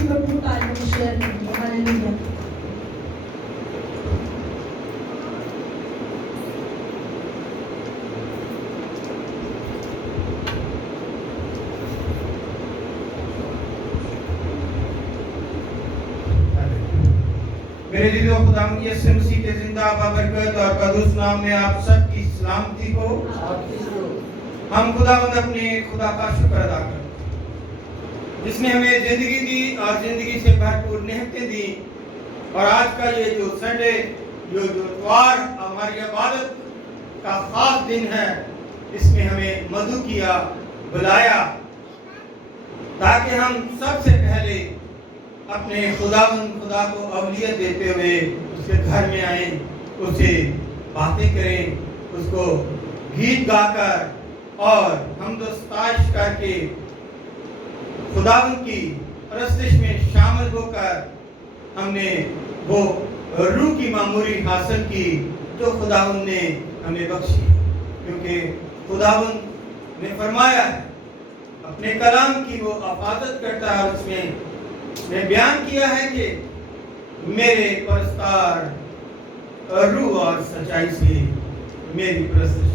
iba po tayo mag-share nito. Hallelujah. मेरे दीदो खुदावंद यीशु मसीह के जिंदा बाबरकत और कदूस नाम में आप सबकी सलामती हो। हम खुदावंद अपने खुदा का शुक्र अदा करते हैं जिसने हमें जिंदगी दी और जिंदगी से भरपूर नेमतें दी। और आज का ये जो संडे जो इतवार हमारी इबादत का खास दिन है, इसमें हमें मधु किया बुलाया ताकि हम सबसे पहले अपने खुदा को अवलियत देते हुए उसके घर में आए, उससे बातें करें, उसको गीत गाकर और हमदोस्ताइश करके खुदावंद की परस्तिश में शामिल होकर हमने वो रूह की मामूरी हासिल की जो खुदावंद ने हमें बख्शी। क्योंकि खुदावंद ने फरमाया है अपने कलाम की वो हिफाजत करता है। उसमें ने बयान किया है कि मेरे परस्तार रूह और सच्चाई से मेरी परस्तिश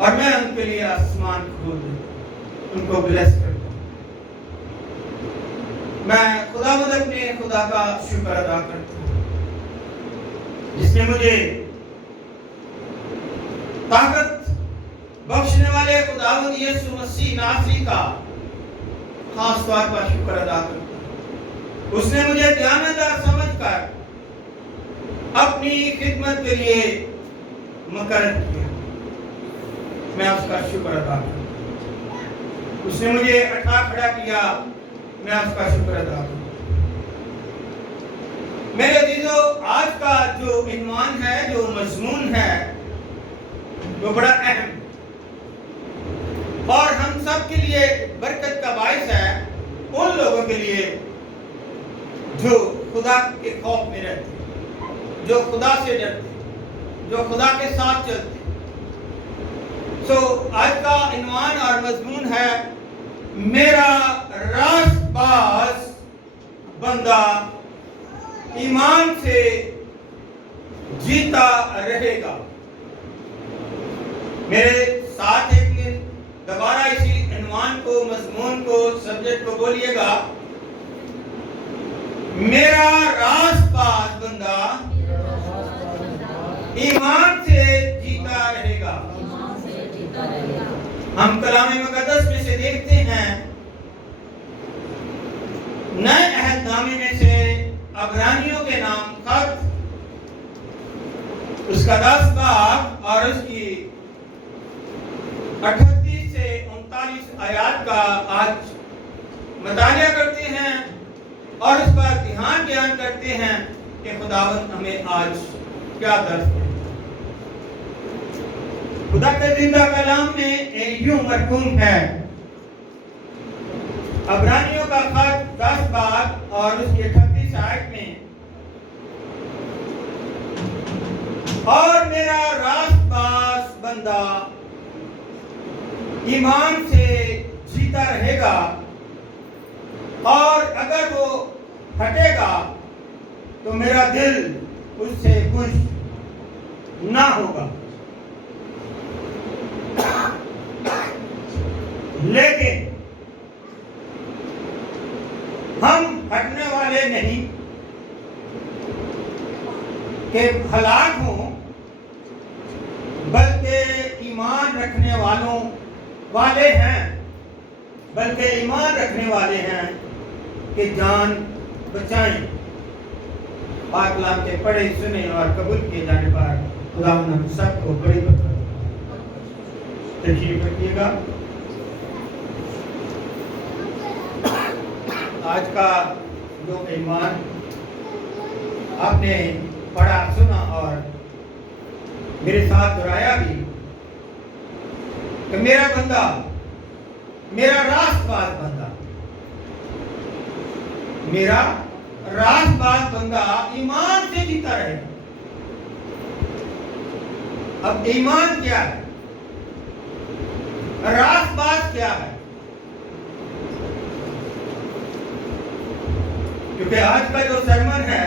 और मैं उनके लिए आसमान खोल देता, उनको ब्लेस करता हूँ। मैं खुदावंद अपने खुदा का शुक्र अदा करता हूँ जिसने मुझे ताकत बख्शने वाले खुदावंद यीशु मसीह नासरी का खास तौर पर शुक्र अदा करता। उसने मुझे ध्यानदार समझकर अपनी खिदमत के लिए मुकर्रर किया, मैं उसका शुक्र अदा करता। उसने मुझे उठा खड़ा किया, मैं उसका शुक्र अदा करता। मेरे अजीजों, आज का जो इन्वान है, जो मजमून है, वो बड़ा अहम और हम सब के लिए बरकत का बाइस है। उन लोगों के लिए जो खुदा के खौफ में रहते, जो खुदा से डरते, जो खुदा के साथ चलते। आज का इन्वान और मजमून है मेरा रास्तबाज बंदा ईमान से जीता रहेगा। मेरे साथ एक दोबारा इसी इन्वान को, मजमून को, सब्जेक्ट को बोलिएगा। मेरा रास्तबाज बंदा ईमान से जीता रहेगा। हम कलाम मुकद्दस में से देखते हैं, नए अहदनामे में से अब्रानियों के नाम खत उसका 10 बाब और उसकी 38 से 39 आयत का आज मुतालिया करते हैं और इस पर ध्यान ज्ञान करते हैं कि खुदावंद हमें आज क्या दर्श है। खुदा के जिंदा कलाम में यूं मरकूम है, अब्रानियों का खत 10 बाब और उसकी 38 आयत में, और मेरा रास्तबाज बंदा ईमान से जीता रहेगा और अगर वो हटेगा तो मेरा दिल उससे खुश ना होगा। लेकिन हम हटने वाले नहीं कि हलाक हों, बल्कि ईमान रखने वालों वाले हैं, बल्कि ईमान रखने वाले हैं कि जान बचाएं। पाक कलाम के पढ़े सुने और कबूल किए जाने पर खुदावंद हम सबको बड़ी बरकत तशरीफ रखिएगा। आज का जो ईमान आपने पढ़ा सुना और मेरे साथ दोहराया भी कि मेरा बंदा, मेरा रास्तबाज बंदा, मेरा रास्तबाज बंदा ईमान से जीता रहेगा। अब ईमान क्या है, रास्तबाज क्या है? کیونکہ آج کا جو سرمن ہے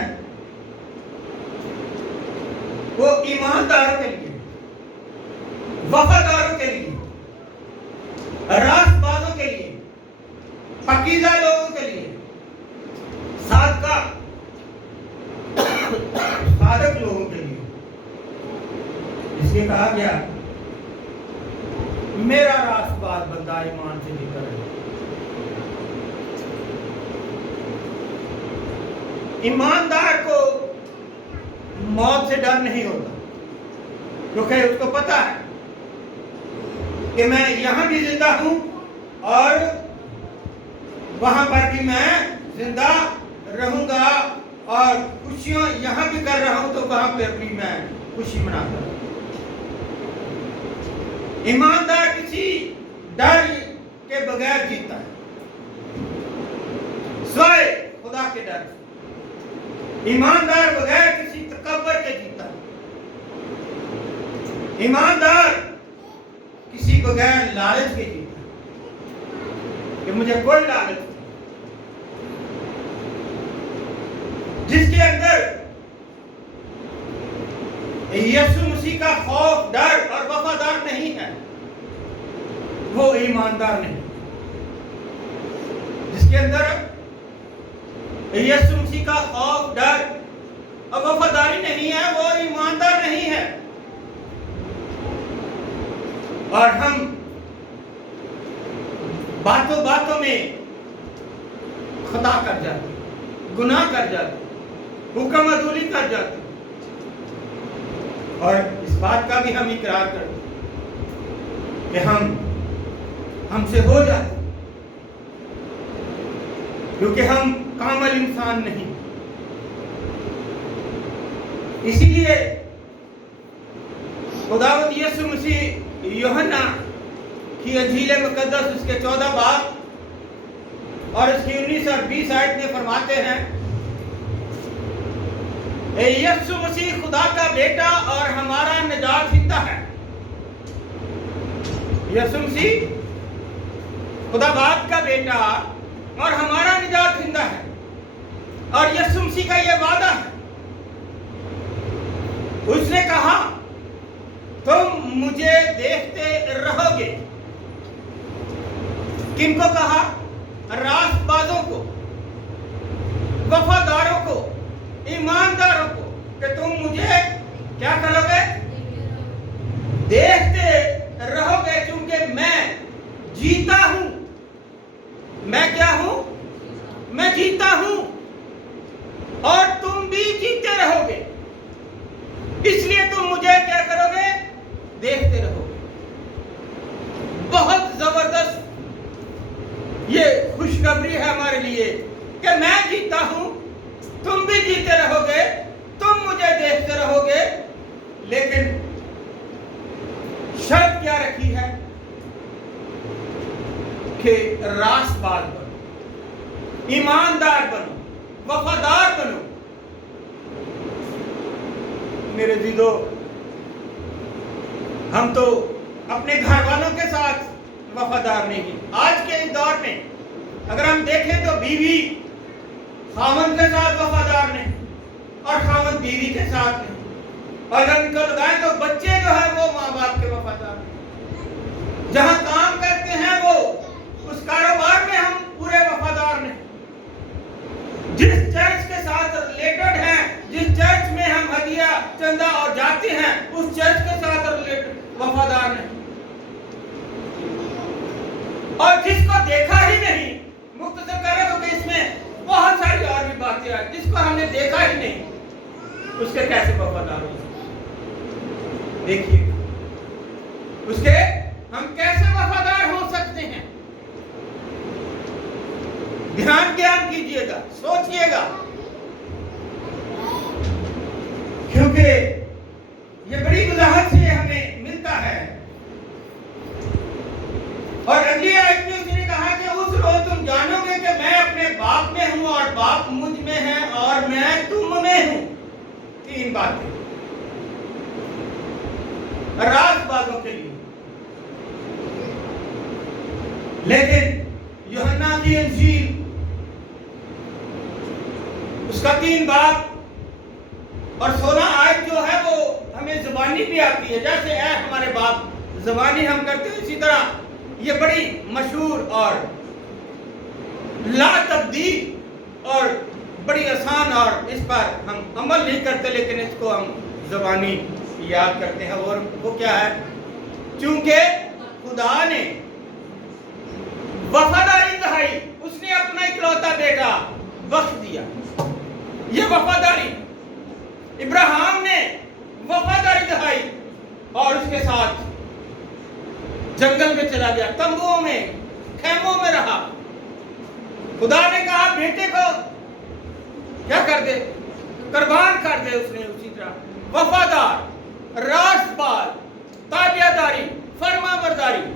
وہ ایمانداروں کے لیے، وفاداروں کے لیے، راست بازوں کے لیے، پاکیزہ لوگوں کے لیے، صادق لوگوں کے لیے، اس لیے کہا گیا میرا راست باز بندہ ایمان سے نکل رہا ہے۔ ایماندار کو موت سے ڈر نہیں ہوتا، کیونکہ اس کو پتا ہے کہ میں یہاں بھی زندہ ہوں اور وہاں پر بھی میں زندہ رہوں گا، اور خوشیاں یہاں بھی کر رہا ہوں تو وہاں پر بھی میں خوشی مناتا ہوں۔ ایماندار کسی ڈر کے بغیر جیتا ہے، سوائے خدا کے ڈر سے۔ ایماندار بغیر کسی تکبر کے جیتا ہے، ایماندار کسی بغیر لالچ کے جیتا ہے کہ مجھے کوئی لالچ نہیں۔ جس کے اندر یسوع مسیح کا خوف، ڈر اور وفادار نہیں ہے، وہ ایماندار نہیں۔ جس کے اندر یسوع مسیح کا خوف، ڈر اور وفاداری نہیں ہے، وہ ایماندار نہیں ہے۔ اور ہم باتوں باتوں میں خطا کر جاتے، گناہ کر جاتے، حکم عدولی کر جاتے، اور اس بات کا بھی ہم اقرار کرتے کہ ہم سے ہو جاتے، کیونکہ ہم کامل انسان نہیں۔ اسی لیے خداوند یسوع مسیح یوحنا کی انجیل مقدس اس کے 14 باب اور اس کی 19 اور 20 آیت میں فرماتے ہیں، یسوع مسیح خدا کا بیٹا اور ہمارا نجات دہندہ ہے۔ یسوع مسیح خدا باپ کا بیٹا اور ہمارا نجات دہندہ ہے، اور یسوع مسیح کا یہ وعدہ ہے، اس نے کہا تم مجھے دیکھتے رہو گے۔ کن کو کہا؟ راست بازوں کو، وفاداروں کو، ایمانداروں کو، کہ تم مجھے کیا کرو گے؟ دیکھتے رہو گے، کیونکہ میں جیتا ہوں۔ میں کیا ہوں؟ میں جیتا ہوں، اور تم بھی جیتے رہو گے، اس لیے تم مجھے کیا کرو گے؟ دیکھتے رہو گے۔ بہت زبردست یہ خوشخبری ہے ہمارے لیے کہ میں جیتا ہوں، تم بھی جیتے رہو گے، تم مجھے دیکھتے رہو گے، لیکن شرط کیا رکھی ہے کہ راست باز بنو، ایماندار بنو، وفادار بنو۔ میرے عزیزو، ہم تو اپنے گھر والوں کے ساتھ وفادار نہیں ہیں۔ آج کے اس دور میں اگر ہم دیکھیں تو بیوی خاوند کے ساتھ وفادار نہیں، اور خاوند بیوی کے ساتھ نہیں، اور اگر ان کو لگائیں تو بچے جو ہے وہ ماں باپ کے وفادار نہیں۔ جہاں کام کرتے ہیں وہ اس کاروبار میں ہم پورے وفادار نہیں۔ جس چرچ کے ساتھ ریلیٹڈ ہیں، جس چرچ میں ہم ہدیہ چندہ اور جاتے ہیں، اس چرچ کے ساتھ ریلیٹڈ وفادار نہیں۔ اور جس کو دیکھا ہی نہیں، مختصر کریں تو کہ اس میں بہت ساری اور بھی باتیں ہیں، جس کو ہم نے دیکھا ہی نہیں، اس کے کیسے وفادار ہو سکتے؟ دیکھیے اس کے ہم کیسے وفادار ہو سکتے ہیں؟ دھیان کیجئے گا، سوچئے گا، کیونکہ یہ بڑی وضاحت سے ہمیں ملتا ہے۔ اور اگلی آیت میں اس نے کہا کہ اس روز تم جانو گے کہ میں اپنے باپ میں ہوں اور باپ مجھ میں ہے اور میں تم میں ہوں۔ 3 باتیں راست بازوں کے لیے۔ لیکن یوحنا کی انجیل اس کا 3 باب اور 16 آیت جو ہے وہ ہمیں زبانی بھی آتی ہے، جیسے اے ہمارے باپ زبانی ہم کرتے ہیں، اسی طرح یہ بڑی مشہور اور لا تبدیل اور بڑی آسان، اور اس پر ہم عمل نہیں کرتے لیکن اس کو ہم زبانی یاد کرتے ہیں، اور وہ کیا ہے؟ چونکہ خدا نے وفاداری دکھائی، اس نے اپنا اکلوتا بیٹا وقت دیا۔ یہ وفاداری، ابراہیم نے وفاداری دکھائی اور اس کے ساتھ جنگل میں چلا گیا، تمبوؤں میں، خیموں میں رہا۔ خدا نے کہا بیٹے کو کیا کر دے؟ قربان کر دے۔ اس نے اسی طرح وفادار، راست باز، تابع داری، فرما برداری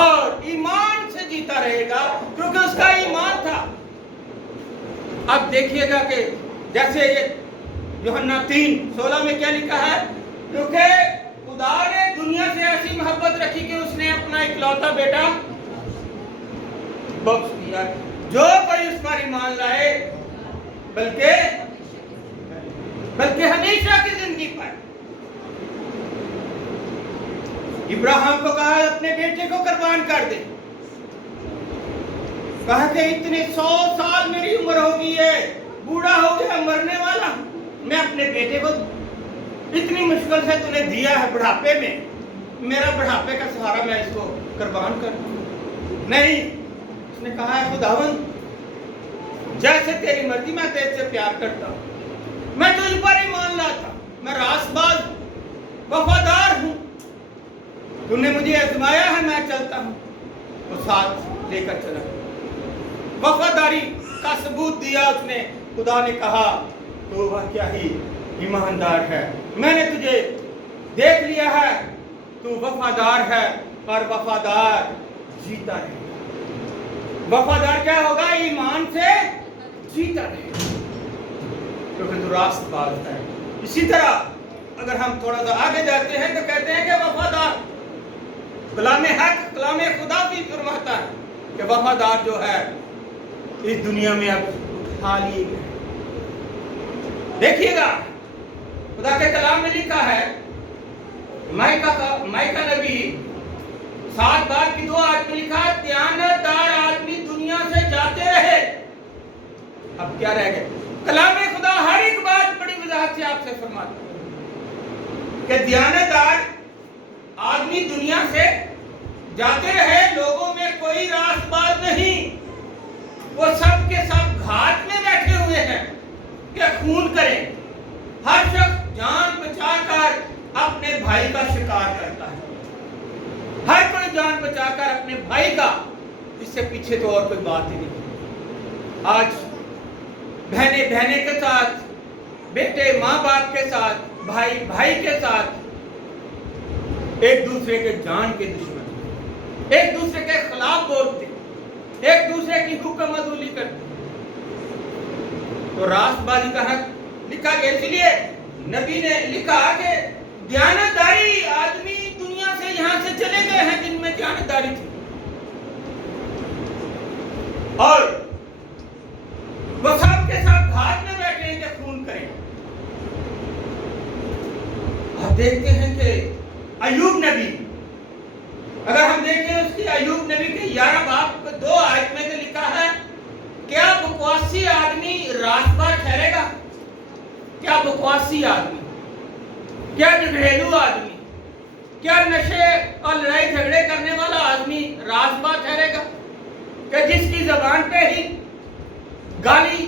اور ایمان سے جیتا رہے گا، کیونکہ اس کا ایمان تھا۔ اب دیکھیے گا کہ جیسے یہ یوحنا 3:16 میں کیا لکھا ہے؟ کیونکہ خدا نے دنیا سے ایسی محبت رکھی کہ اس نے اپنا اکلوتا بیٹا بخش دیا، جو کوئی اس پر ایمان لائے بلکہ ہمیشہ کی زندگی پائے۔ ابراہیم کو کہا اپنے بیٹے کو قربان کر دے، کہا کہ اتنے 100 سال میری عمر ہو گئی ہے، بوڑھا ہو گیا، مرنے والا، میں اپنے بیٹے کو اتنی مشکل سے تو نے دیا ہے بڑھاپے میں، میرا بڑھاپے کا سہارا میں اس کو قربان کر دوں؟ نہیں، اس نے کہا ہے خداوند جیسے تیری مرضی، میں تیرے سے پیار کرتا ہوں، میں تجھ پر ایمان لاتا ہوں، میں راست باز وفادار ہوں، تو نے مجھے آزمایا ہے، میں چلتا ہوں، وہ ساتھ لے کر چلا۔ وفاداری کا ثبوت دیا اس نے۔ خدا نے کہا تو وہ کیا ہی ایماندار ہے، میں نے تجھے دیکھ لیا ہے، تو وفادار ہے اور وفادار جیتا ہے۔ وفادار کیا ہوگا؟ ایمان سے جیتا ہے، کیونکہ تو راست باز ہے۔ اسی طرح اگر ہم تھوڑا سا آگے جاتے ہیں تو کہتے ہیں کہ وفادار، کلام حق، کلام خدا بھی فرماتا ہے کہ وفادار جو ہے اس دنیا میں اب اٹھا لیے گئے۔ دیکھیے گا خدا کے کلام میں لکھا ہے، مائکہ نبی 7 باب کی 2 آیت میں لکھا ہے، دیانتدار آدمی دنیا سے جاتے رہے۔ اب کیا رہ گئے؟ کلام خدا ہر ایک بات بڑی وضاحت سے آپ سے فرماتا ہے کہ دیانتدار آدمی دنیا سے جاتے رہے، لوگوں میں کوئی راست باز نہیں، وہ سب کے سب گھاٹ میں بیٹھے ہوئے ہیں کہ خون کریں۔ ہر شخص جان بچا کر اپنے بھائی کا شکار کرتا ہے، ہر کوئی جان بچا کر اپنے بھائی کا، اس سے پیچھے تو اور کوئی بات ہی نہیں۔ آج بہنیں بہنیں کے ساتھ، بیٹے ماں باپ کے ساتھ، بھائی بھائی کے ساتھ ایک دوسرے کے جان کے دشمن، ایک دوسرے کے خلاف بولتے، ایک دوسرے کی حکم عدولی کرتے۔ تو راست بازی کا حق لکھا گیا، اس لیے نبی نے لکھا کہ دیانتداری آدمی دنیا سے یہاں سے چلے گئے ہیں جن میں دیانتداری تھی، اور وہ سب کے ساتھ گھاٹ میں بیٹھے ہیں کہ خون کریں۔ آپ دیکھتے ہیں کہ ایوب نبی، اگر ہم دیکھیں اس کی ایوب نبی کے 11 باب 2 آیت میں تو لکھا ہے، کیا بکواسی آدمی راستہ ٹھہرے گا؟ کیا بکواسی آدمی، کیا گھریلو آدمی، کیا نشے اور لڑائی جھگڑے کرنے والا آدمی راستہ ٹھہرے گا؟ کہ جس کی زبان پہ ہی گالی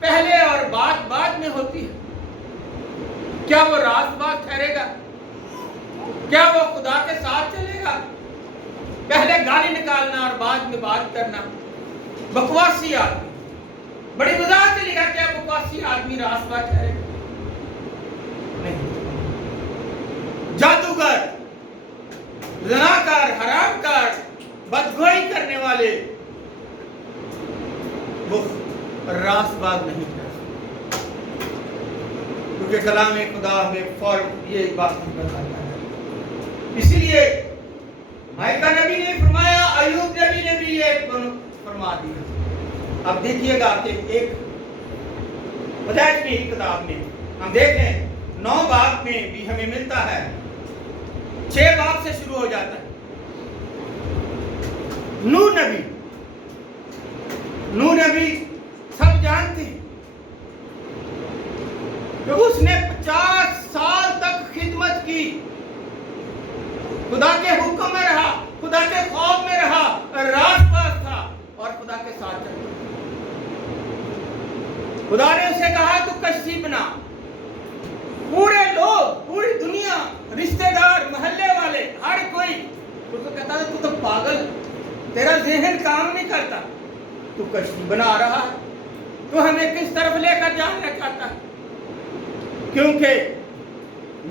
پہلے اور بات بعد میں ہوتی ہے، کیا وہ راست بات ٹھہرے گا؟ کیا وہ خدا کے ساتھ چلے گا؟ پہلے گالی نکالنا اور بعد میں بات کرنا، بکواسی آدمی، بڑی وضاحت سے لکھا کیا بکواسی آدمی راست بات ٹھہرے گا؟ نہیں۔ جادوگر، زناکار، حرام کار، بدگوئی کرنے والے وہ راست بات نہیں ٹھہرے، کیونکہ کلام خدا ہمیں فوراً یہ بات بتاتا ہے۔ اس لیے مائکہ نبی نے فرمایا، ایوب نبی نے بھی یہ فرما دیا۔ اب دیکھیے گا کہ ایک पैदाइश की किताब में हम देखें 9 बाब में भी हमें मिलता है, 6 बाब से शुरू हो जाता है। नूह नबी सब जानते हैं कि उसने 50 साल तक खिदमत की, खुदा के हुक्म में रहा, खुदा के खौफ में रहा, रास-पास था और खुदा के साथ चला। खुदा ने उसे कहा तू कश्ती बना। पूरे लोग, पूरी दुनिया, रिश्तेदार, मोहल्ले वाले, हर कोई उसको कहता था तू तो पागल, तेरा ज़हन काम नहीं करता, तू कश्ती बना रहा है, तू हमें किस तरफ लेकर जाना चाहता है? क्योंकि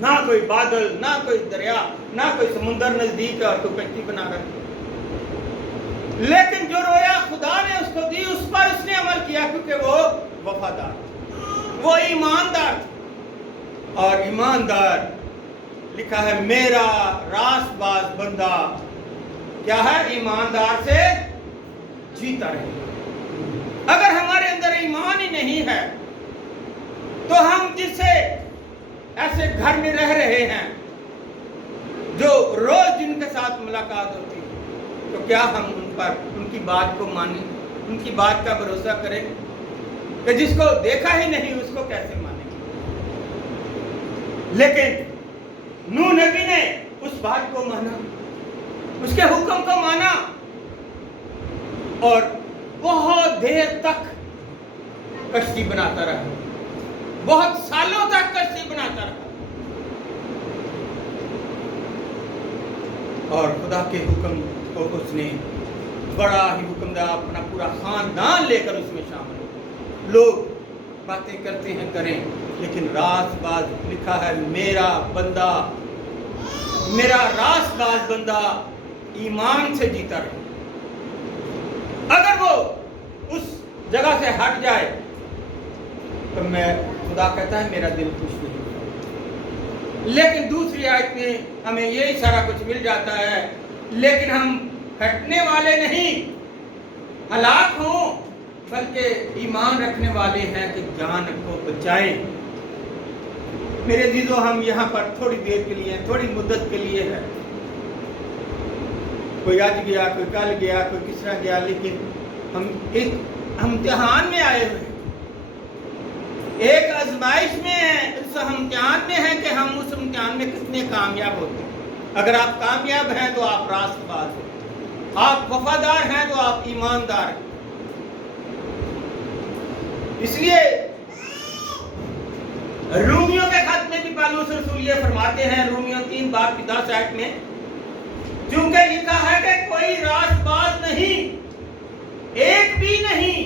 ना कोई बादल, ना कोई दरिया, ना कोई समुंदर नजदीक है और तू कश्ती बना रहा है। लेकिन जो रोया खुदा ने उसको दी, उस पर उसने अमल किया, क्योंकि वो वफादार, वो ईमानदार। और ईमानदार लिखा है मेरा रासबाज बंदा क्या है? ईमानदार से जीता रहे। अगर हमारे अंदर ईमान ही नहीं है तो हम जिससे ऐसे घर में रह रहे हैं जो रोज जिनके साथ मुलाकात होती है, तो क्या हम उन पर उनकी बात को माने, उनकी बात का भरोसा करें? कि जिसको देखा ही नहीं उसको कैसे मानेंगे? लेकिन नूह नबी ने उस बात को माना, उसके हुक्म को माना और बहुत देर तक कश्ती बनाता रहा, बहुत सालों तक कश्ती बनाता रहा और खुदा के हुक्म को उसने बड़ा ही हुक्म दिया, अपना पूरा खानदान लेकर उसमें शामिल हो। लोग बातें करते हैं करें, लेकिन रासबाज लिखा है मेरा बंदा, मेरा रासबाज बंदा ईमान से जीता रहे। अगर वो उस जगह से हट जाए तो मैं खुदा कहता है मेरा दिल खुश नहीं। लेकिन दूसरी आयत में हमें यही सारा कुछ मिल जाता है, लेकिन हम हटने वाले नहीं, हलाक हों, बल्कि ईमान रखने वाले हैं कि जान को बचाएं। मेरे अजीजों, हम यहाँ पर थोड़ी देर के लिए, थोड़ी मुद्दत के लिए है। कोई आज गया, कोई कल गया, कोई किस तरह गया, लेकिन हम एक इम्तिहान में आए हुए हैं, एक आजमाइश में है, उस इम्तिहान में है कि हम उस इम्तिहान में कितने कामयाब होते हैं। अगर आप कामयाब हैं तो आप रास्तबाज हैं, आप वफादार हैं तो आप ईमानदार हैं। इसलिए रूमियों के खत में भी पौलुस रसूल ये फरमाते हैं, रूमियों 3 बाब की 10 आयत में, क्योंकि लिखा है कि कोई रास्तबाज नहीं, एक भी नहीं,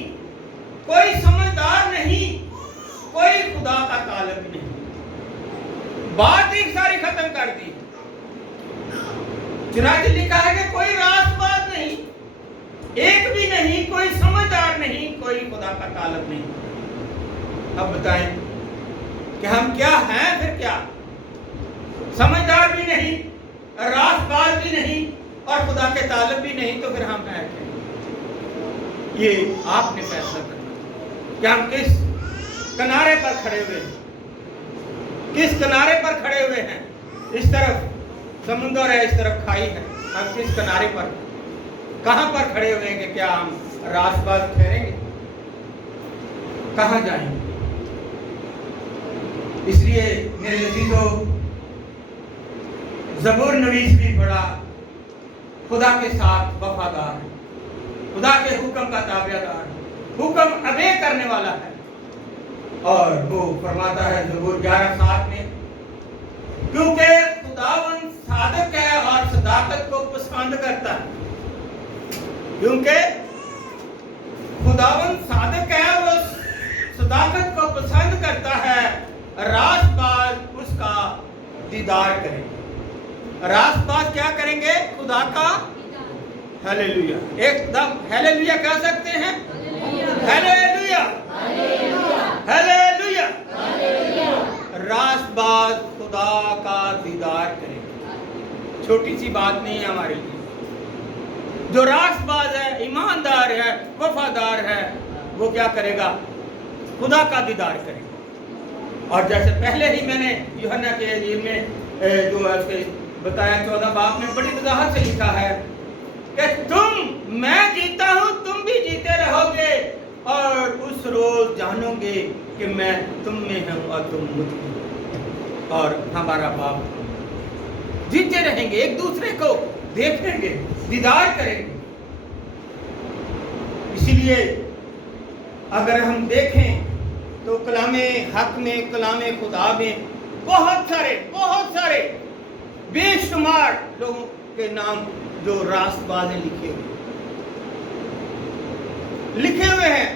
कोई समझदार नहीं, कोई खुदा का तालिब नहीं। बात एक सारी खत्म कर दी। चुनांचे लिखा है कि कोई रास्तबाज नहीं, एक भी नहीं, कोई समझदार नहीं, कोई खुदा का तालिब नहीं। अब बताएं कि हम क्या हैं? फिर क्या? समझदार भी नहीं, रास्तबाज भी नहीं और खुदा के तालिब भी नहीं, तो फिर हम हैं क्या? ये आपने फैसला करना कि हम किस किनारे पर खड़े हुए हैं, किस किनारे पर खड़े हुए हैं। इस तरफ समुद्र है, इस तरफ खाई है, हम किस किनारे पर, कहां पर खड़े हुए हैं? कि क्या हम रास्तबाज ठहरेंगे? कहां जाएंगे? इसलिए मेरे अजीजों, ज़बूर नवीस भी बड़ा खुदा के साथ वफादार है, खुदा के हुक्म का ताबेदार है, हुक्म अबे करने वाला है। और वो फरमाता है ज़बूर 11:7 में, क्योंकि खुदावंद सादिक है और सदाकत को पसंद करता है। क्योंकि खुदावंद सादिक है, वो सदाकत को पसंद करता है, रास्तबाज उसका दीदार करेंगे। रास्तबाज क्या करेंगे? खुदा का हालेलुया, एकदम हालेलुया कह सकते हैं, हालेलुया, हालेलुया। रास्तबाज खुदा का दीदार करेंगे। छोटी सी बात नहीं है हमारे लिए। जो रास्तबाज है, ईमानदार है, वफादार है, वो क्या करेगा? खुदा का दीदार करें। और जैसे पहले ही मैंने यूहन्ना के इंजील में जो है बताया 14 बाब में बड़ी वजाहत से लिखा है कि मैं जीता हूं, तुम भी जीते रहोगे और उस रोज जानोगे कि मैं तुम में हूं और तुम मुझ में, और हमारा बाप जीते रहेंगे, एक दूसरे को देखेंगे, दीदार करेंगे। इसीलिए अगर हम देखें तो कलामे हक में, कलामे खुदा में बहुत सारे बेशुमार लोगों के नाम जो रास्तबाज लिखे हुए हैं।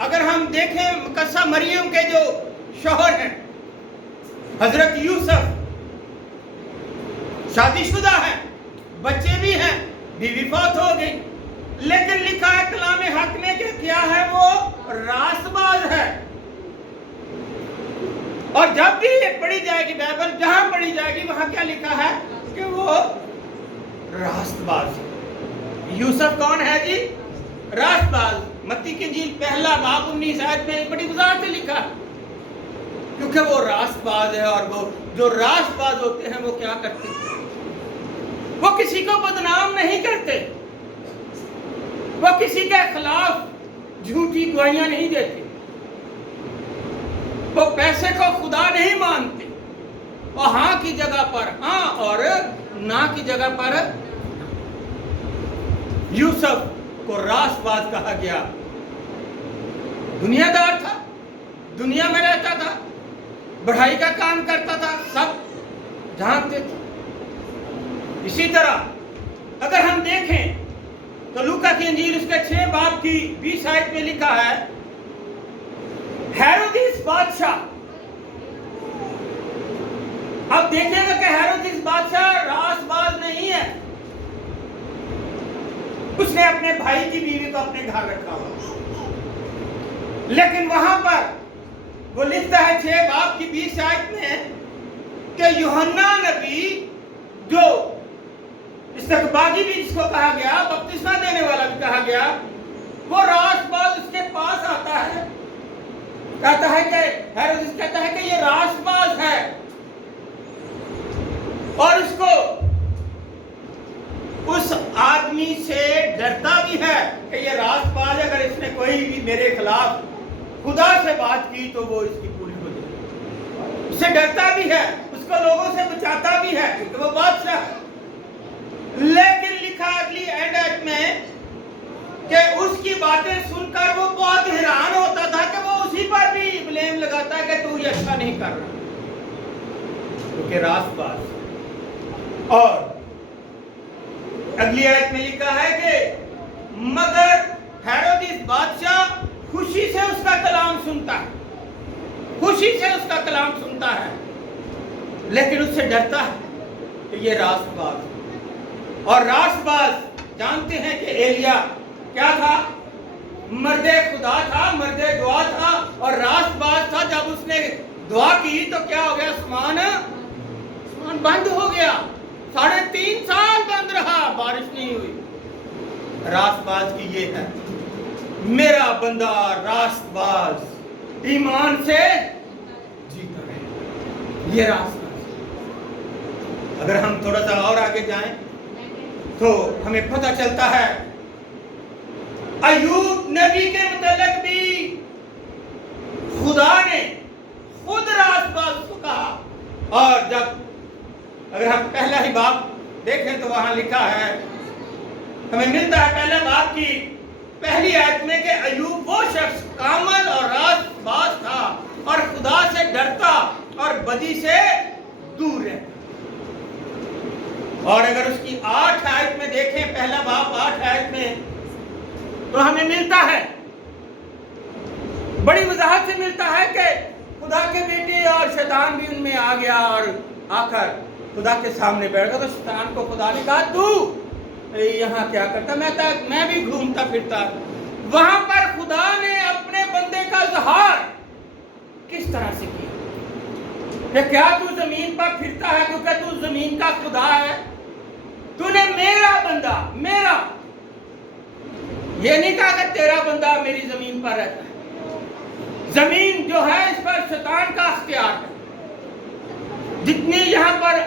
अगर हम देखें मुकद्दसा मरियम के जो शौहर हैं हजरत यूसुफ, शादीशुदा हैं, बच्चे भी हैं, बीवी फौत हो गई, लेकिन लिखा है कलामे हक में कि क्या है, वो रास्तबाज है। और जब भी ये पढ़ी जाएगी बाइबल, जहां पढ़ी जाएगी वहां क्या लिखा है कि वो रास्तबाज है। यूसुफ कौन है जी? रास्तबाज। मत्ती की इंजील पहला बाब 19 आयत में बड़ी वजाहत से लिखा, क्योंकि वो रास्तबाज है। और वो जो रास्तबाज होते हैं वो क्या करते हैं? वो किसी को बदनाम नहीं करते, वो किसी के खिलाफ झूठी गवाहियां नहीं देते, वो पैसे को खुदा नहीं मानते, और हाँ की जगह पर हाँ और ना की जगह पर। यूसुफ को रास्तबाज कहा गया। दुनियादार था, दुनिया में रहता था, बढ़ाई का काम करता था, सब जानते थे। इसी तरह अगर हम देखें तो लूका की इंजील उसके 6 बाब की 20 आयत में लिखा है, हेरोदिस बादशाह, अब देखिएगा कि हेरोदिस बादशाह रास्तबाज नहीं है, उसने अपने भाई की बीवी को अपने घर रखा हुआ, लेकिन वहां पर वो लिखता है 6 बाब की 20 आयत में कि यूहन्ना नबी, जो इस्तकबागी भी जिसको कहा गया, बपतिस्मा देने वाला भी कहा गया, वो रास्तबाज उसके पास आता है, कहता है कि हेरोदिस कहता है कि ये रास्तबाज है, और उसको उस आदमी से डरता भी है कि ये रास्तबाज, अगर इसने कोई भी मेरे खिलाफ खुदा से बात की तो वो इसकी पूरी हो जाएगी। उससे डरता भी है, उसको लोगों से बचाता भी है, क्योंकि वो बादशाह है। लेकिन लिखा अगली एंड में कि उसकी बातें सुनकर वो बहुत हैरान होता था कि वो उसी पर भी ब्लेम लगाता है कि तू ये अच्छा नहीं कर रहा, क्योंकि रास्तबाज। और अगली आयत में लिखा है कि मगर हेरोदिस बादशाह खुशी से उसका कलाम सुनता है, खुशी से उसका कलाम सुनता है, लेकिन उससे डरता है कि ये रास्तबाज। और रास्तबाज जानते हैं कि एलिया क्या था? मर्दे खुदा था, मर्दे दुआ था, और रास्तबाज था। जब उसने दुआ की तो क्या हो गया? आसमान बंद हो गया, 3.5 साल बंद रहा, बारिश नहीं हुई। रास्तबाज की ये है, मेरा बंदा रास्तबाज ईमान से जीता है, ये रास्तबाज। अगर हम थोड़ा सा और आगे जाएं तो हमें पता चलता है अय्यूब नबी के मुतालिक भी खुदा ने खुद रास्तबाज को कहा। और जब अगर हम पहला ही बाब देखें तो वहां लिखा है, हमें मिलता है पहले बाब की पहली आयत में कि अय्यूब वो शख्स कामल और रास्तबाज था और खुदा से डरता और बदी से दूर रहता। और अगर उसकी 8 आयत में देखें, पहला बाब 8 आयत में, तो हमें मिलता है, बड़ी वजाहत से मिलता है कि खुदा के बेटे और शैतान भी उनमें आ गया और आकर खुदा के सामने बैठ गया। तो शैतान को खुदा ने कहा, तू यहाँ क्या करता? मैं भी घूमता फिरता। वहां पर खुदा ने अपने बंदे का इज़हार किस तरह से किया कि क्या तू जमीन पर फिरता है क्योंकि तू जमीन का खुदा है? तूने मेरा बंदा, मेरा, ये नहीं कहा कि तेरा बंदा मेरी जमीन पर रहता है। زمین جو ہے اس پر شیطان کا اختیار ہے. جتنی یہاں پر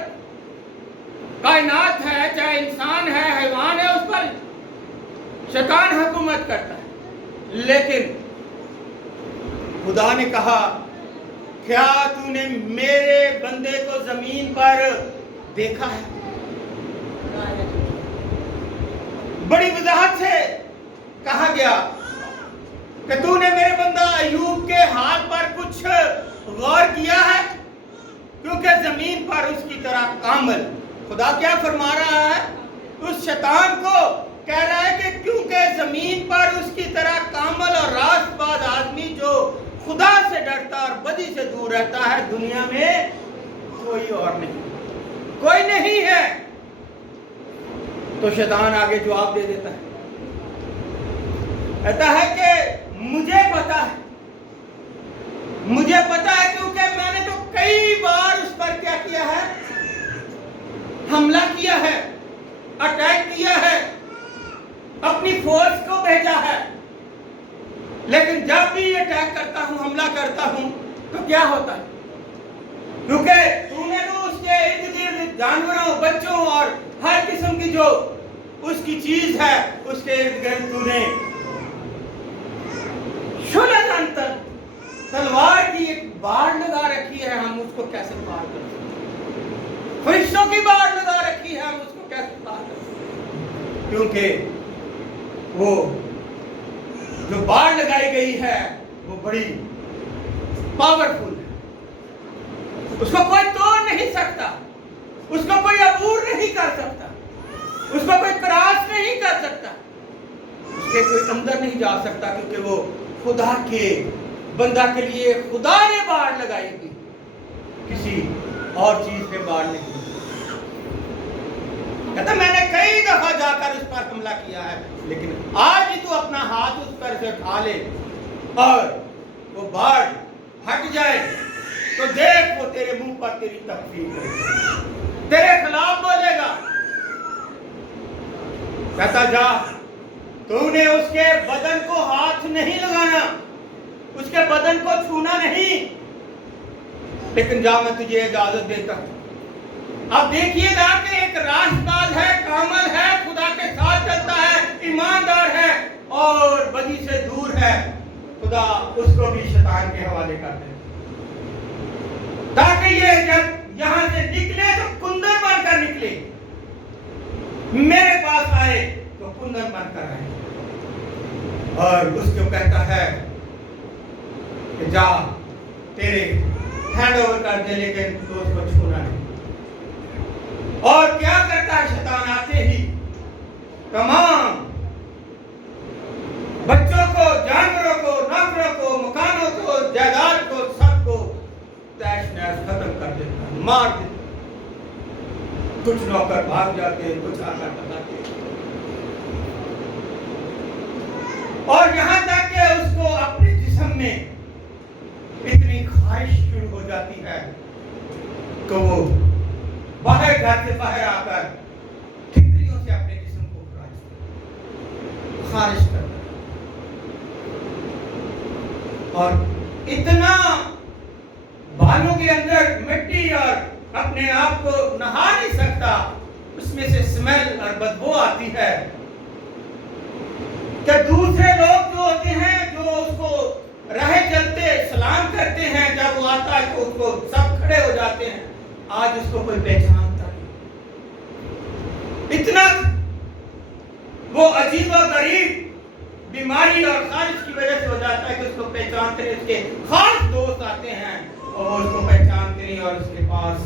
کائنات ہے، چاہے انسان ہے، حیوان ہے، اس پر شیطان حکومت کرتا ہے. لیکن خدا نے کہا کیا تو نے میرے بندے کو زمین پر دیکھا ہے؟ بڑی وضاحت سے کہا گیا کہ تو نے میرے بندہ ایوب کے حال پر کچھ غور کیا ہے؟ کیونکہ زمین پر اس کی طرح کامل. خدا کیا فرما رہا ہے؟ اس شیطان کو کہہ رہا ہے کہ کیونکہ زمین پر اس کی طرح کامل اور راست باز آدمی جو خدا سے ڈرتا اور بدی سے دور رہتا ہے، دنیا میں کوئی اور نہیں، کوئی نہیں ہے. تو شیطان آگے جواب دے دیتا ہے، کہتا ہے کہ مجھے پتا ہے، مجھے پتا ہے، کیونکہ میں نے تو کئی بار اس پر کیا کیا ہے؟ حملہ کیا ہے، اٹیک کیا ہے، اپنی فورس کو بھیجا ہے. لیکن جب بھی اٹیک کرتا ہوں، حملہ کرتا ہوں، تو کیا ہوتا ہے؟ کیونکہ تو نے تو اس کے ارد گرد جانوروں، بچوں اور ہر قسم کی جو اس کی چیز ہے اس کے ارد گرد تو نے تلوار کی ایک باڑ لگا رکھی ہے. ہم اس کو کیسے پار کر سکتے ہیں؟ فرشتوں کی باڑ لگا رکھی ہے، ہم اس کو کیسے پار کر سکتے ہیں؟ کیونکہ وہ جو باڑ لگائی گئی ہے وہ بڑی پاورفل ہے. اس کو کوئی توڑ نہیں سکتا، اس کو کوئی عبور نہیں کر سکتا، اس کو کوئی کراس نہیں کر سکتا، اس کے کوئی اندر نہیں جا سکتا، کیونکہ وہ خدا کے بندہ کے لیے خدا نے باڑ لگائی گی، کسی اور چیز پہ باڑ نہیں. کہتا میں نے کئی دفعہ جا کر اس پر حملہ کیا ہے، لیکن آج ہی تو اپنا ہاتھ اس پر سے اٹھا لے اور وہ باڑ ہٹ جائے تو دیکھ وہ تیرے منہ پر تیری تکفیر کرے، تیرے خلاف بولے گا. کہتا جا، تو نے اس کے بدن کو ہاتھ نہیں لگانا، اس کے بدن کو چھونا نہیں، لیکن جا میں تجھے اجازت دیتا ہوں. اب دیکھیے گا کہ ایک راست باز ہے، کامل ہے، خدا کے ساتھ چلتا ہے، ایماندار ہے اور بدی سے دور ہے. خدا اس کو بھی شیطان کے حوالے کر دے تاکہ یہ جب یہاں سے نکلے تو کندر بن کر نکلے، میرے پاس آئے تو کندر بن کر آئے. اور اس کو کہتا ہے کہ جا تیرے ہینڈ اوور کر دے، لیکن تو اس کو چھونا نہیں. اور کیا کرتا ہے شیطان؟ آتے ہی تمام بچوں کو، جانوروں کو، نوکروں کو، مکانوں کو، جائیداد کو، سب کو تیش نیش ختم کر دیتا ہے، مار دیتا ہے. کچھ نوکر بھاگ جاتے ہیں، کچھ آ کر ٹکراتے ہیں، اور یہاں تک کہ اس کو اپنے جسم میں اتنی خواہش شروع ہو جاتی ہے تو وہ باہر گھر سے باہر آ کر ٹھکریوں سے اپنے جسم کو خارج کرتا ہے. اور اتنا بالوں کے اندر مٹی اور اپنے آپ کو نہا نہیں سکتا، اس میں سے سمیل اور بدبو آتی ہے کہ دوسرے لوگ جو ہوتے ہیں، جو اس کو راہ چلتے سلام کرتے ہیں، جب وہ آتا ہے تو اس کو سب کھڑے ہو جاتے ہیں. آج اس کو کوئی پہچانتا نہیں. اتنا وہ عجیب و غریب بیماری اور خارش کی وجہ سے ہو جاتا ہے کہ اس کو پہچانتے نہیں. اس کے خاص دوست آتے ہیں اور اس کو پہچانتے نہیں، اور اس کے پاس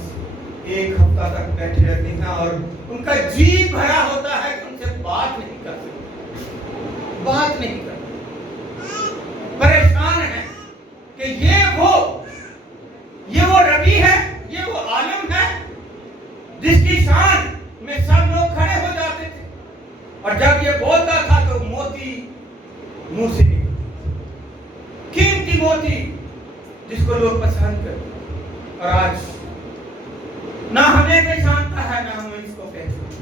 ایک ہفتہ تک بیٹھے رہتے ہیں اور ان کا جی بھرا ہوتا ہے کہ ان سے بات نہیں کر سکتے، بات نہیں کرتے، پریشان ہیں کہ یہ وہ ربی ہے، یہ وہ عالم ہے جس کی شان میں سب لوگ کھڑے ہو جاتے تھے، اور جب یہ بولتا تھا تو موتی منہ سے نکلتی، قیمتی موتی جس کو لوگ پسند کرتے. اور آج نہ ہمیں پہچانتا ہے، نہ ہمیں اس کو پہچانتا.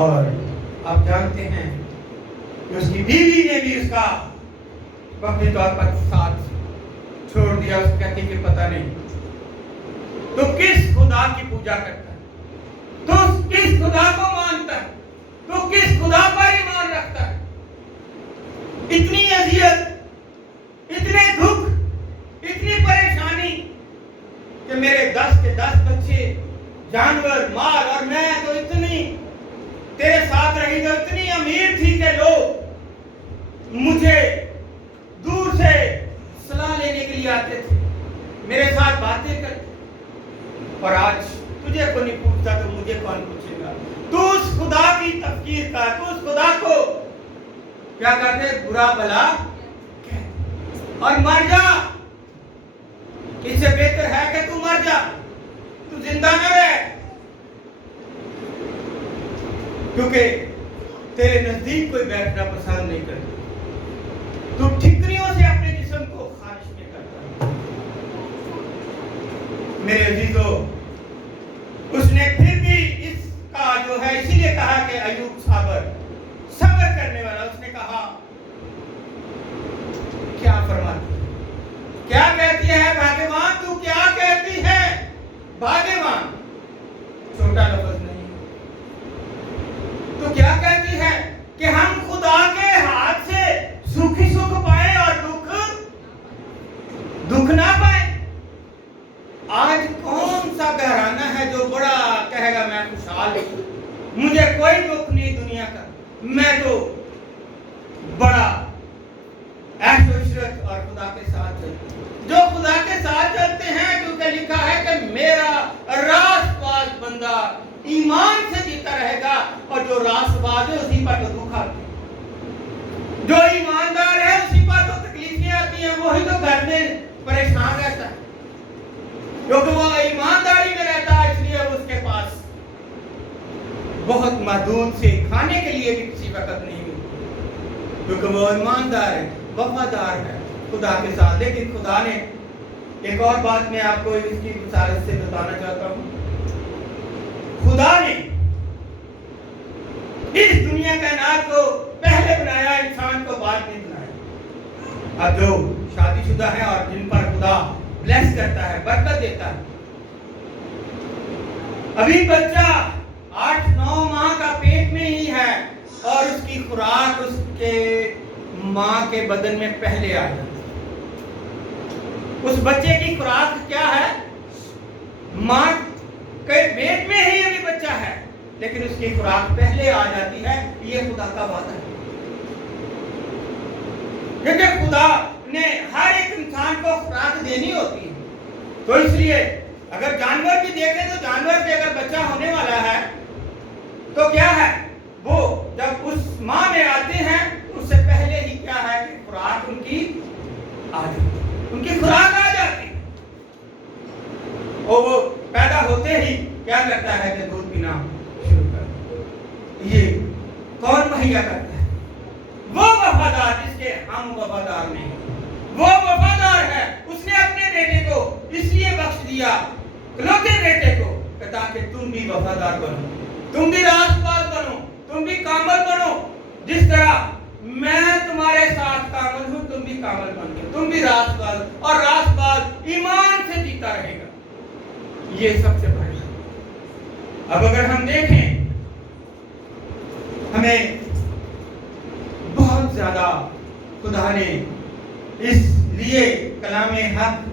اور آپ جانتے ہیں کہ اس کی بیوی نے بھی اس کا वक्ती तौर पर साथ छोड़ दिया। उस कहती कि पता नहीं तो किस खुदा की पूजा करता है, तो किस खुदा को मानता है, तो किस खुदा पर ईमान रखता है। इतनी अजियत, इतने दुख, इतनी परेशानी कि मेरे 10 के 10 बच्चे, जानवर, माल और मैं तो इतनी तेरे साथ रही, तो इतनी अमीर थी कि लोग मुझे दूर से सलाह लेने के लिए आते थे, मेरे साथ बातें करते। और आज तुझे कोई नहीं पूछता तो मुझे कौन पूछेगा। तू उस खुदा की तफकीर का, तू उस खुदा को क्या करते, बुरा भला कह और मर जा। इससे बेहतर है कि तू मर जा, तू जिंदा न रहे, क्योंकि तेरे नजदीक कोई बैठना पसंद नहीं करता। तू ठिकरियों से अपने जिस्म को खारिश नहीं करता। मेरे अजीजों, उसने फिर भी इसका जो है, इसीलिए कहा कि अय्यूब सब्र करने वाला। उसने कहा क्या फरमाती, क्या कहती है भाग्यवान, तू क्या कहती है भाग्यवान, छोटा लफ्ज नहीं। तो क्या कहती है कि हम खुदा के हाथ से सुख ही सुख पाए और दुख ना पाए। आज कौन सा घराना है जो बड़ा कहेगा मैं खुशहाल हूं, मुझे कोई दुख नहीं दुनिया का, मैं तो बड़ा ऐशो इशरत और खुदा के साथ चलते। जो खुदा के साथ चलते हैं, क्योंकि लिखा है कि मेरा रास्तबाज बंदा ईमान से जीता रहेगा, और जो रास्तबाज है उसी पर तो दुख आते हैं। जो ईमानदार है उसी पर तो तकलीफें आती हैं, वही तो घर में परेशान रहता है, क्योंकि वो ईमानदारी में रहता है। इसलिए उसके पास बहुत महदूद से खाने के लिए भी किसी वक्त नहीं मिलती, क्योंकि वो ईमानदार है, वफादार है खुदा के साथ। लेकिन खुदा ने एक और बात मैं आपको इसकी मिसाल से बताना चाहता हूँ। खुदा ने इस दुनिया कायनात को पहले बनाया, इंसान को बाद में बनाया। अब जो शादीशुदा है और जिन पर खुदा ब्लेस करता है, बरकत देता है, अभी बच्चा 8-9 माह का पेट में ही है और उसकी खुराक उसके माँ के बदन में पहले आ जाती है। उस बच्चे की खुराक क्या है, माँ के पेट में ही अभी बच्चा है, लेकिन उसकी खुराक पहले आ जाती है। ये खुदा का वादा है, क्योंकि खुदा ने हर एक इंसान को खुराक देनी होती है। तो इसलिए अगर जानवर भी देखें तो जानवर से अगर बच्चा होने वाला है तो क्या है, वो जब उस माँ में आते हैं उससे पहले ही क्या है कि खुराक उनकी खुराक आ जाती है, और वो पैदा होते ही क्या करता है कि दूध पीना शुरू कर। ये कौन मुहैया करता है? वो वफादार जिसके हम वफादार नहीं, वो वफादार है। उसने अपने बेटे को इसलिए बख्श दिया, इकलौते बेटे को, ताकि तुम भी वफादार बनो, तुम भी रास्तबाज बनो, तुम भी कामल बनो। जिस तरह मैं तुम्हारे साथ कामल हूं, तुम भी कामल बन गए, तुम भी रास्तबाज, और रास्तबाज ईमान से जीता रहेगा। ये सबसे बड़ा। अब अगर हम देखें, हमें बहुत ज्यादा खुदा ने इसलिए कलामे हक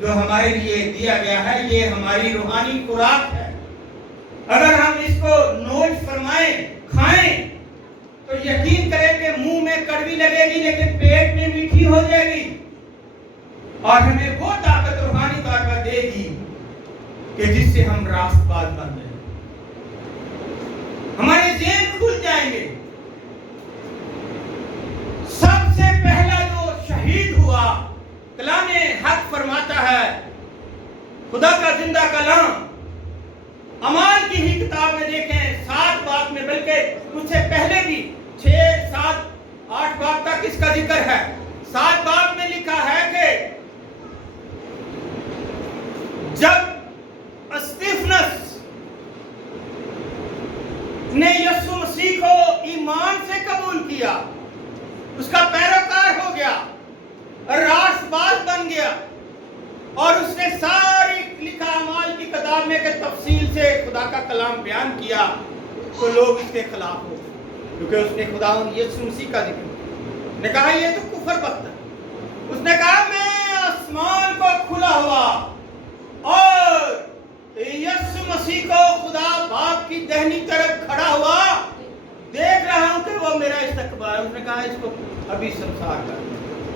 जो हमारे लिए दिया गया है, ये हमारी रूहानी खुराक है। अगर हम इसको नोच फरमाएं, खाएं, तो यकीन करें कि मुंह में कड़वी लगेगी लेकिन पेट में मीठी हो जाएगी, और हमें वो ताकत रूहानी तौर पर देगी कि जिससे हम रास्तबाज बन जाएंगे, हमारे ज़हन खुल जाएंगे। सबसे पहला जो शहीद हुआ, कलामे हक फरमाता है, खुदा का जिंदा कलाम, अमाल की ही किताब में देखें 7 बाब में, बल्कि उससे पहले भी 6, 7, 8 बाब तक इसका जिक्र है। 7 बाब में लिखा है कि जब स्तिफनस ने यीशु मसीह को ईमान से कबूल किया, उसका पैरोकार हो गया, कलाम बयान किया तो लोग इसके खिलाफ हो, क्योंकि उसने खुदावंद यीशु मसीह का जिक्र ने कहा ये तो कुफर बकता। उसने कहा मैं आसमान को खुला हुआ और यीशु मसीह को खुदा बाप की दाहिनी तरफ खड़ा हुआ देख रहा हूं कि वो मेरा इस्तकबाल। उसने कहा इसको अभी संसार का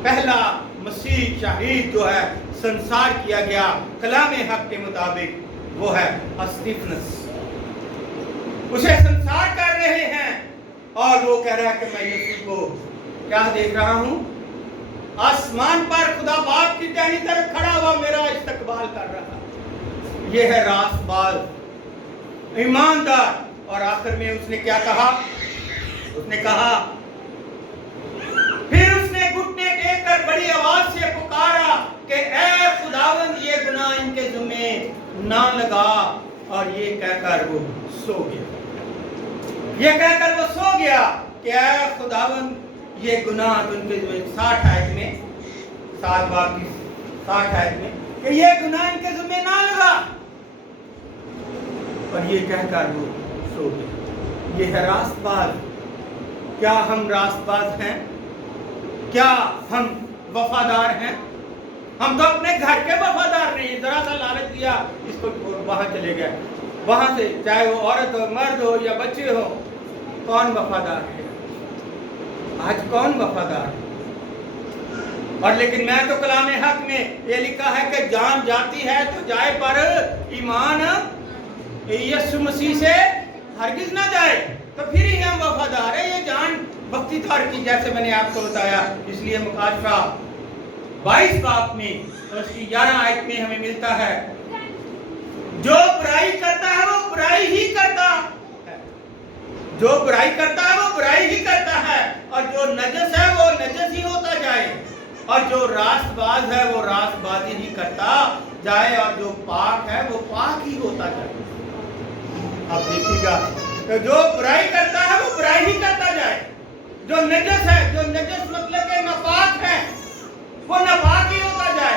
पहला मसीह शहीद जो है संसार किया गया कलाम हक के मुताबिक वो है स्टीफनस। उसे संसार कर रहे हैं और वो कह रहा है कि मैं यीशु को क्या देख रहा हूं, आसमान पर खुदा बाप की दाहिनी तरफ खड़ा हुआ मेरा इस्तकबाल कर रहा। ये है रास्तबाज ईमानदार। और आखिर में उसने क्या कहा, उसने कहा फिर उसने घुटने टेक कर बड़ी आवाज से पुकारा कि ऐ खुदावंद ये गुनाह इनके ज़िम्मे ना लगा। और ये कहकर वो सो गया। ये कहकर वो सो गया कि ऐ खुदावंद ये गुनाह उनके ज़िम्मे 60 आयत में 7 बाब की 60 आयत में कि ये गुनाह इनके ज़िम्मे ना लगा। और ये कहकर वो सो गया। ये है रास्तबाज। क्या हम रास्तबाज हैं? क्या हम वफादार हैं? हम तो अपने घर के वफादार नहीं, जरा सा लालच दिया इसको वहां चले गए, वहां से चाहे वो औरत हो मर्द हो या बच्चे हो, कौन वफादार है? आज कौन वफादार है? और लेकिन मैं तो कलाम हक में ये लिखा है कि जान जाती है तो जाए पर ईमान यीशु मसीह से हरगिज ना जाए, तो फिर ही हम वफादार है। ये जान भक्ति तौर की जैसे मैंने आपको बताया, इसलिए मुकाशफा 22 बाब में उसकी 11 आयत में हमें मिलता है जो बुराई करता है वो बुराई ही करता है, जो बुराई करता है वो बुराई ही करता है, और जो नजस है वो नजस ही होता जाए, और जो रास्तबाज है वो रास्तबाजी ही करता जाए, और जो पाक है वो पाक ही होता जाए। आप देखिएगा तो जो बुराई करता है वो बुराई ही करता जाए, जो नजस है, जो नजस मतलब के नापाक है वो नापाक ही होता जाए,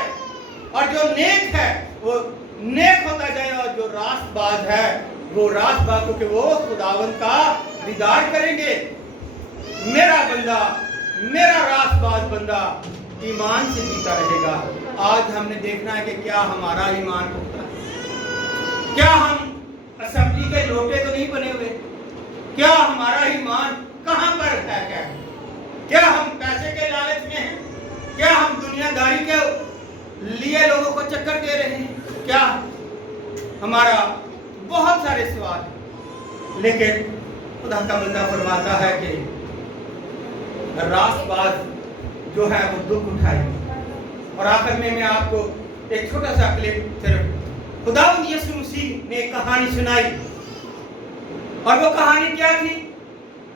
और जो नेक है वो नेक होता जाए, और जो रास्तबाज है वो रास्तबाज, क्योंकि वो खुदावंद का दीदार करेंगे। मेरा बंदा, मेरा रास्तबाज बंदा ईमान से जीता रहेगा। आज हमने देखना है कि क्या हमारा ईमान होता है, क्या हम असेंबली के लोटे तो नहीं बने हुए, क्या हमारा ईमान कहां पर है? क्या हम पैसे के लालच में हैं? क्या हम दुनियादारी के लिए लोगों को चक्कर दे रहे हैं? क्या हमारा बहुत सारे सवाल, लेकिन खुदा का बंदा फरमाता है कि रास्तबाज जो है वो दुख उठाए। और आखिर में मैं आपको एक छोटा सा क्लिप सिर्फ खुदावंद यीशु मसीह ने एक कहानी सुनाई, और वो कहानी क्या थी?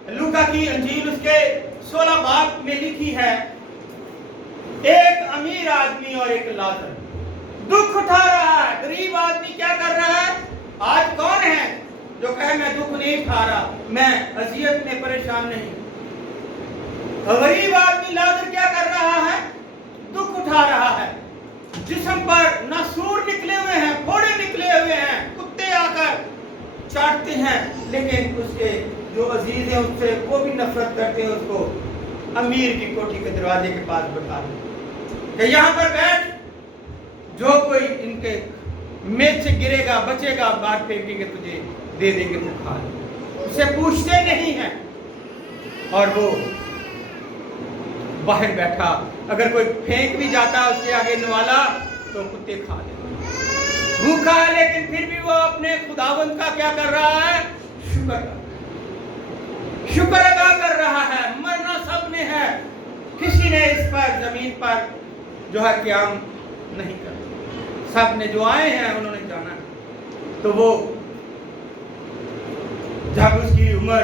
लूका की अंजील उसके 16 बाब में लिखी है। एक अमीर आदमी और एक लाजर दुख उठा रहा है। गरीब आदमी क्या कर रहा है? आज कौन है जो कहे मैं दुख नहीं उठा रहा, मैं अजियत में परेशान नहीं? गरीब आदमी लाजर क्या कर रहा है? दुख उठा रहा है। जिस्म पर नासूर निकले हुए हैं, फोड़े निकले हुए हैं, कुत्ते आकर चाटते हैं, लेकिन उसके जो अजीज है उससे वो भी नफरत करते हैं। उसको अमीर की कोठी के दरवाजे के पास बैठा कि यहाँ पर बैठ, जो कोई इनके मेज से गिरेगा बचेगा, बात फेंकेंगे तुझे दे देंगे, तू खा ले। उसे पूछते नहीं है, और वो बाहर बैठा, अगर कोई फेंक भी जाता उसके आगे नवाला तो कुत्ते खा ले। भूखा है लेकिन फिर भी वो अपने खुदावंद का क्या कर रहा है? शुक्र अदा कर रहा है। मरना सब ने है, किसी ने इस पर जमीन पर जो है क्याम नहीं कर, सब ने जो आए हैं उन्होंने जाना है। तो वो जब उसकी उम्र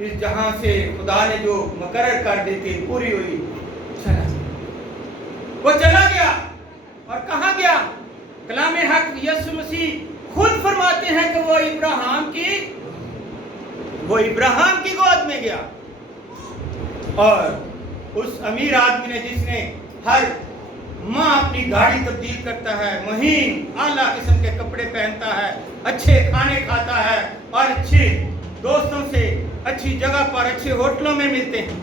इस जहां से खुदा ने जो मुकर्रर कर दी थी पूरी हुई, चला वो चला गया। और कहां गया? कलाम हक यीशु मसीह खुद फरमाते हैं कि वो इब्राहिम की गोद में गया। और उस अमीर आदमी ने जिसने हर माँ अपनी गाड़ी तब्दील करता है, महीन आला किस्म के कपड़े पहनता है, अच्छे खाने खाता है और अच्छे दोस्तों से अच्छी जगह पर अच्छे होटलों में मिलते हैं।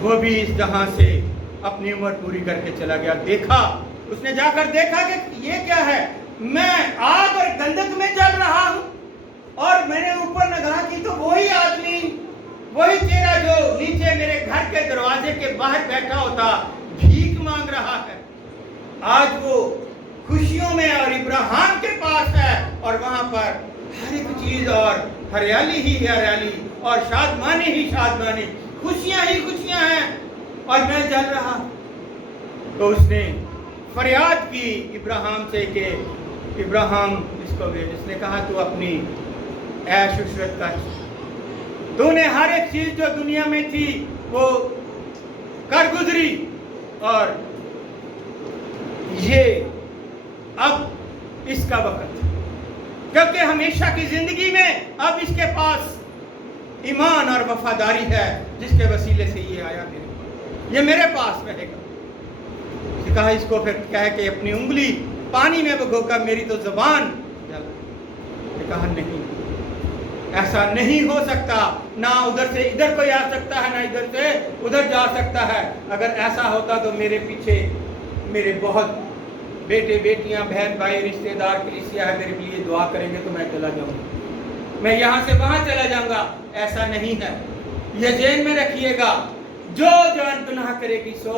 वो भी इस जहां से अपनी उम्र पूरी करके चला गया। देखा, उसने जाकर देखा कि ये क्या है, मैं आग और गंधक में जल रहा हूं और मैंने ऊपर निगाह की तो वही आदमी, वही चेहरा जो नीचे मेरे घर के दरवाजे के बाहर बैठा होता भीख मांग रहा है, आज वो खुशियों में और इब्राहिम के पास है और वहां पर हर एक चीज और हरियाली ही हरियाली और शादमानी ही शादमानी, खुशियां ही खुशियां हैं और मैं जल रहा। तो उसने फरियाद की इब्राहिम से कि इब्राहिम इसको भेज। उसने कहा तू अपनी ऐश उशरत कर, तूने हर एक चीज जो दुनिया में थी वो कर गुजरी और ये अब इसका वक्त, क्योंकि हमेशा की जिंदगी में अब इसके पास ईमान और वफादारी है जिसके वसीले से ये आया मेरे पास, ये मेरे पास रहेगा। कहा इसको फिर कह के अपनी उंगली पानी में भिगोकर मेरी तो जुबान जला। कहा नहीं, ऐसा नहीं हो सकता, ना उधर से इधर कोई आ सकता है ना इधर से उधर जा सकता है। अगर ऐसा होता तो मेरे पीछे मेरे बहुत बेटे बेटियां बहन भाई रिश्तेदार कलीसिया है, मेरे लिए दुआ करेंगे तो मैं चला जाऊंगा, मैं यहाँ से वहां चला जाऊंगा। ऐसा नहीं है, ये जेल में रखिएगा। जो जान गुनाह करेगी सो,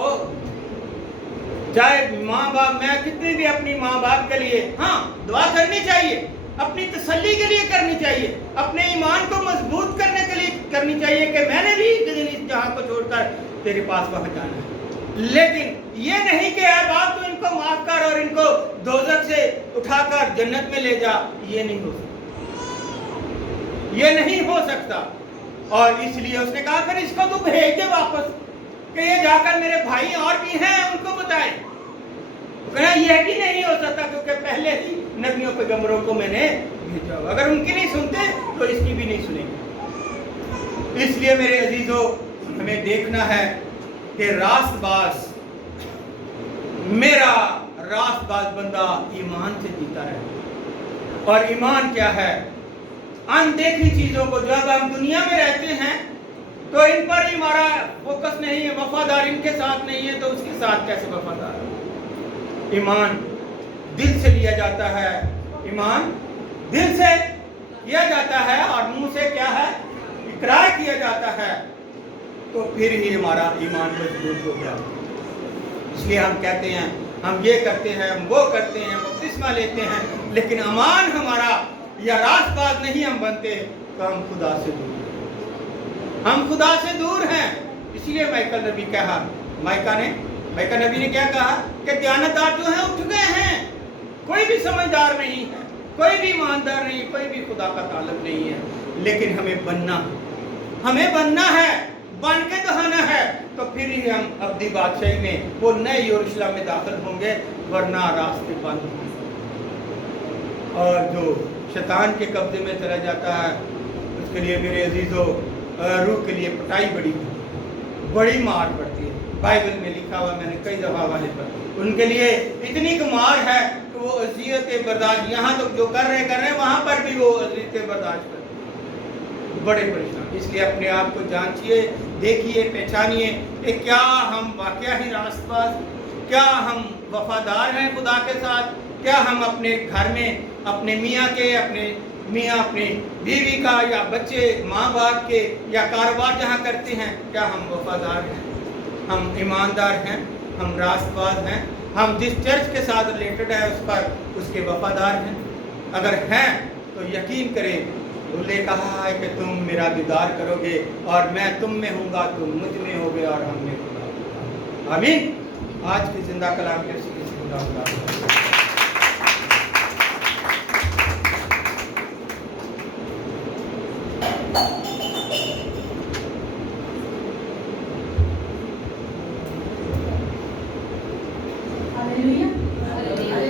चाहे माँ बाप, मैं कितनी भी अपनी माँ बाप के लिए हाँ दुआ करनी चाहिए, अपनी तसल्ली के लिए करनी चाहिए, अपने ईमान को मजबूत करने के लिए करनी चाहिए कि मैंने भी एक दिन इस जहां को छोड़कर तेरे पास वहां जाना है। लेकिन ये नहीं कि ऐ बाप तू इनको माफ कर और इनको दोजख से उठाकर जन्नत में ले जा, ये नहीं हो सकता, ये नहीं हो सकता। और इसलिए उसने कहा फिर इसको तू भेज दे वापस, कि ये जाकर मेरे भाई और भी हैं उनको बताए। कहना यह भी नहीं हो सकता क्योंकि पहले ही नबियों पैगंबरों को मैंने भेजा, अगर उनकी नहीं सुनते तो इसकी भी नहीं सुनेंगे। इसलिए मेरे अजीजों, हमें देखना है कि रास्तबाज, मेरा रास्तबाज बंदा ईमान से जीता रहे। और ईमान क्या है? अनदेखी चीजों को, जब हम दुनिया में रहते हैं तो इन पर ही हमारा फोकस नहीं है, वफादार इनके साथ नहीं है तो उसके साथ कैसे वफादार है? ईमान दिल से लिया जाता है, ईमान दिल से किया जाता है और मुंह से क्या है? इकरार किया जाता है, तो फिर ही हमारा ईमान मजबूत हो गया। इसलिए हम कहते हैं, हम ये करते हैं, हम वो करते हैं, बपतिस्मा लेते हैं, लेकिन ईमान हमारा या रास्तबाज नहीं हम बनते तो हम खुदा से दूर, हम खुदा से दूर हैं। इसलिए माइकल नबी कहा, माइका नबी ने क्या कहा कि दयानतदार जो हैं उठ गए हैं, कोई भी समझदार नहीं है, कोई भी ईमानदार नहीं, कोई भी खुदा का ताल्लुक नहीं है। लेकिन हमें बनना है, बन के दिखाना है, तो फिर ही हम अब्दी बादशाही में, वो नए यरूशलेम में दाखिल होंगे, वरना रास्ते बंद होंगे। और जो शैतान के कब्जे में चला जाता है, उसके लिए मेरे अजीजों, रूह के लिए पिटाई बड़ी मार पड़ती है। बाइबल में लिखा हुआ, मैंने कई दफा वाले पर, उनके लिए इतनी मार है कि वो अज़ियतें बर्दाश्त, यहाँ तो जो कर रहे हैं वहाँ पर भी वो अज़ियतें बर्दाश्त करते, बड़े परेशान। इसलिए अपने आप को जांचिए, देखिए, पहचानिए कि क्या हम वाकया ही रास्तबाज, क्या हम वफादार हैं खुदा के साथ, क्या हम अपने घर में अपने मियाँ के, अपने बीवी का, या बच्चे माँ बाप के, या कारोबार जहाँ करते हैं, क्या हम वफादार हैं, हम ईमानदार हैं, हम रास्तबाज हैं, हम जिस चर्च के साथ रिलेटेड है उस पर उसके वफादार हैं? अगर हैं तो यकीन करें, उन्होंने कहा है कि तुम मेरा दीदार करोगे और मैं तुम में हूँगा, तुम मुझ में होगे और हम में होगा। आमीन। आज की जिंदा कलाम के सिलसिले